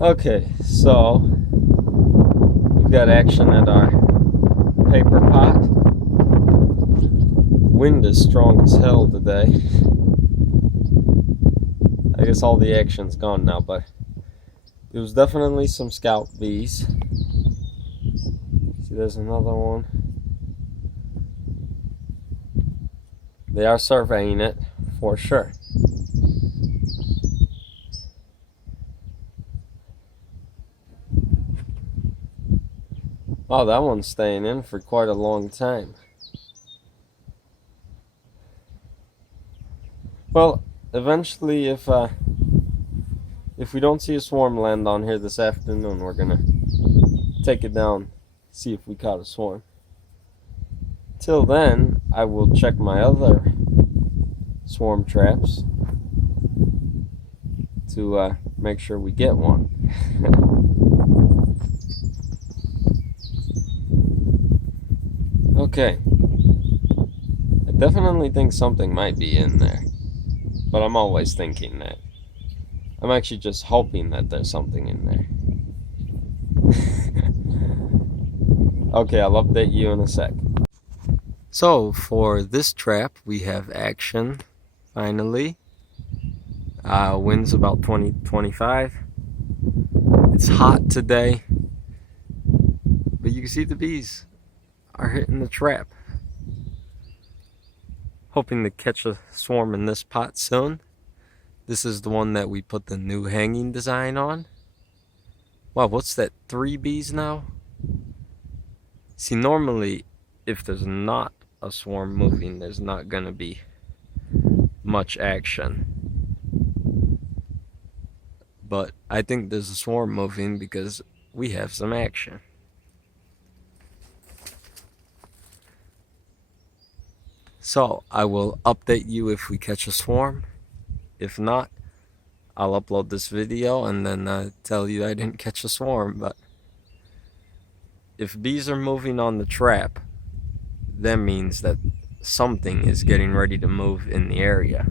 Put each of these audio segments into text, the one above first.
Okay, so we've got action at our paper pot. Wind is strong as hell today. I guess all the action's gone now, but there was definitely some scout bees. See, there's another one. They are surveying it for sure. Oh, that one's staying in for quite a long time. Well, eventually, if we don't see a swarm land on here this afternoon, we're gonna take it down, see if we caught a swarm. Till then, I will check my other swarm traps to make sure we get one. Okay, I definitely think something might be in there, but I'm always thinking that. I'm actually just hoping that there's something in there. Okay, I'll update you in a sec. So for this trap, we have action, finally. Wind's about 20-25. It's hot today, but you can see the bees are hitting the trap. Hoping to catch a swarm in this pot soon. This is the one that we put the new hanging design on. Wow, what's that, 3 bees now? See, normally, if there's not a swarm moving, there's not gonna be much action. But I think there's a swarm moving because we have some action. So, I will update you if we catch a swarm. If not, I'll upload this video and then tell you I didn't catch a swarm. But if bees are moving on the trap, that means that something is getting ready to move in the area.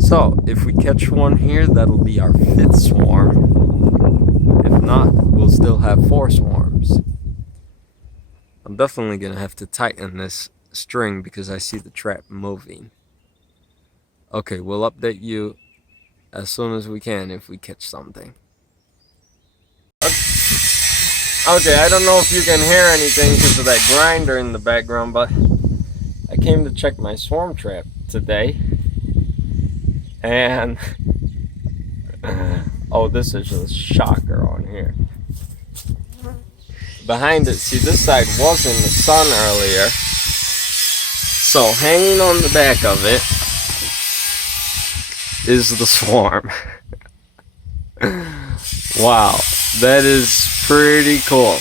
So, if we catch one here, that'll be our 5th swarm. If not, we'll still have 4 swarms. I'm definitely going to have to tighten this string because I see the trap moving. Okay, we'll update you as soon as we can if we catch something. Okay, I don't know if you can hear anything because of that grinder in the background, but I came to check my swarm trap today. And oh, this is a shocker on here. Behind it, see, this side was in the sun earlier. So hanging on the back of it is the swarm. Wow, that is pretty cool.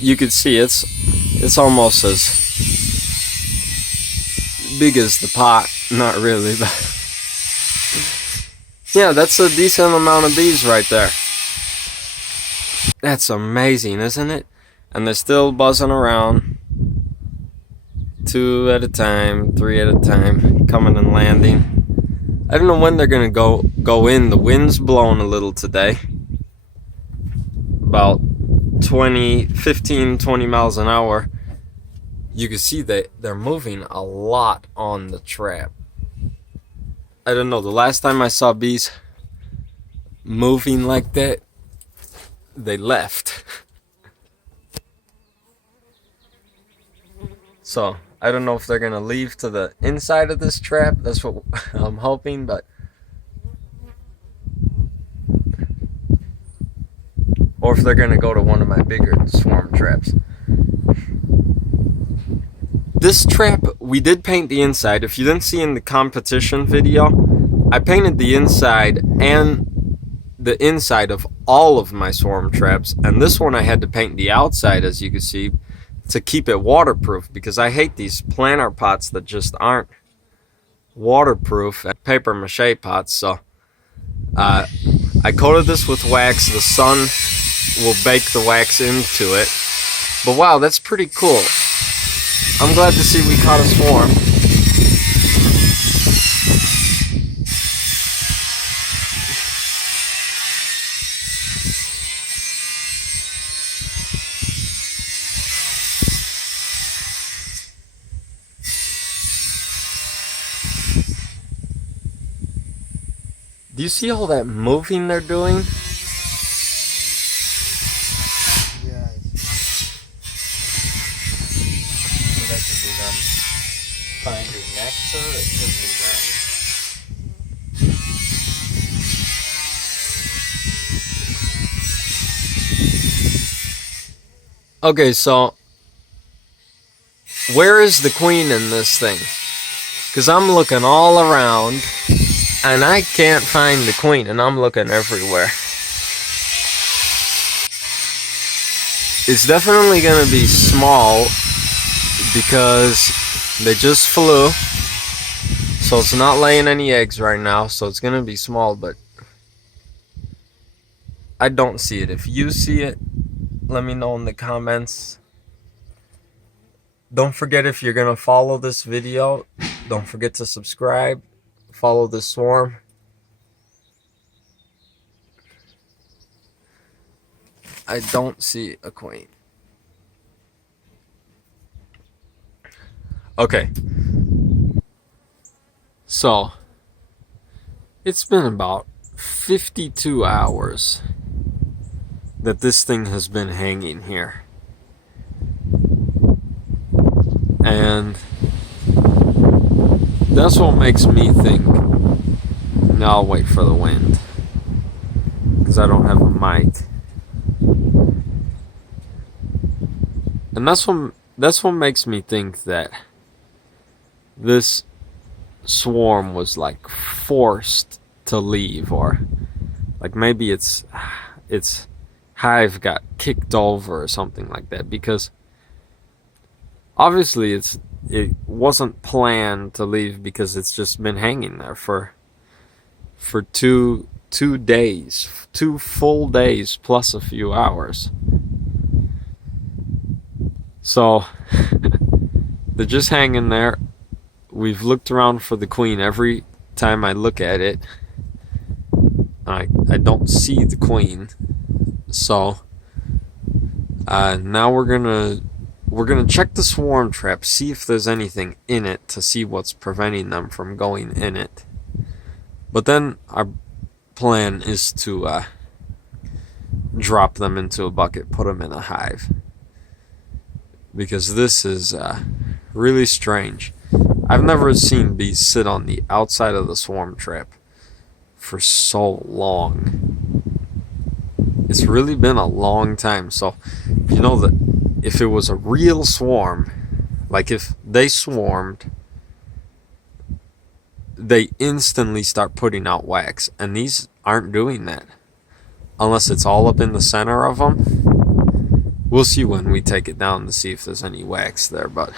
You can see it's almost as big as the pot. Not really, but yeah, that's a decent amount of bees right there. That's amazing, isn't it? And they're still buzzing around. 2 at a time, 3 at a time, coming and landing. I don't know when they're gonna go in. The wind's blowing a little today. About 15-20 miles an hour. You can see that they're moving a lot on the trap. I don't know, the last time I saw bees moving like that, they left. So, I don't know if they're gonna leave to the inside of this trap. That's what I'm hoping, but or if they're gonna go to one of my bigger swarm traps. This trap, we did paint the inside. If you didn't see in the competition video, I painted the inside and the inside of all of my swarm traps, and this one I had to paint the outside, as you can see, to keep it waterproof, because I hate these planter pots that just aren't waterproof, paper mache pots. So I coated this with wax. The sun will bake the wax into it. But wow, that's pretty cool. I'm glad to see we caught a swarm. Do you see all that moving they're doing? Yeah. So that could be them finding nectar. It could be them. Okay, so where is the queen in this thing? Because I'm looking all around and I can't find the queen, and I'm looking everywhere. It's definitely going to be small because they just flew. So it's not laying any eggs right now, so it's going to be small, but I don't see it. If you see it, let me know in the comments. Don't forget, if you're going to follow this video, don't forget to subscribe. Follow the swarm. I don't see a queen. Okay. So, it's been about 52 hours that this thing has been hanging here. And that's what makes me think, now I'll wait for the wind, because I don't have a mic. And that's what makes me think that this swarm was like forced to leave, or like maybe its hive got kicked over or something like that, because obviously it wasn't planned to leave, because it's just been hanging there for 2 days, 2 full days plus a few hours. So they're just hanging there. We've looked around for the queen. Every time I look at it, I don't see the queen. So now we're gonna check the swarm trap, see if there's anything in it, to see what's preventing them from going in it. But then our plan is to drop them into a bucket, put them in a hive, because this is really strange. I've never seen bees sit on the outside of the swarm trap for so long. It's really been a long time. So, you know that if it was a real swarm, like if they swarmed, they instantly start putting out wax. And these aren't doing that. Unless it's all up in the center of them. We'll see when we take it down to see if there's any wax there. But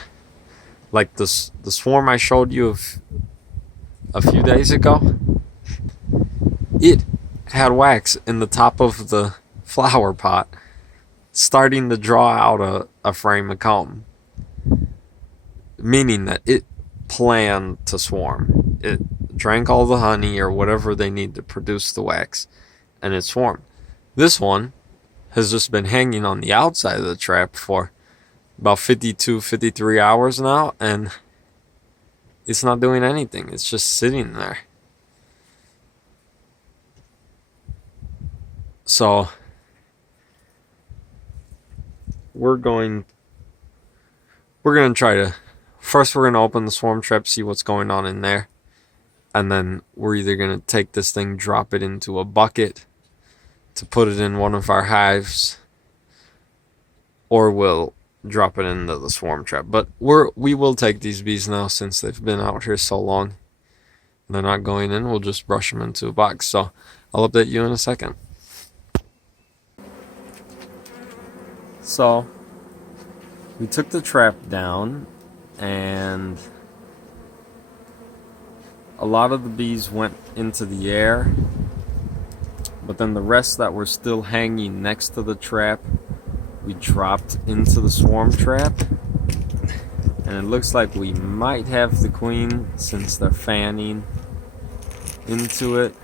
like the swarm I showed you a few days ago, it had wax in the top of the flower pot, starting to draw out a frame of comb, meaning that it planned to swarm. It drank all the honey or whatever they need to produce the wax, and it swarmed. This one has just been hanging on the outside of the trap for about 52, 53 hours now, and it's not doing anything. It's just sitting there. So we're going to try to, first we're going to open the swarm trap, see what's going on in there, and then we're either going to take this thing, drop it into a bucket to put it in one of our hives, or we'll drop it into the swarm trap. But we will take these bees now, since they've been out here so long. They're not going in. We'll just brush them into a box. So I'll update you in a second. So we took the trap down, and a lot of the bees went into the air, but then the rest that were still hanging next to the trap, we dropped into the swarm trap. And it looks like we might have the queen, since they're fanning into it.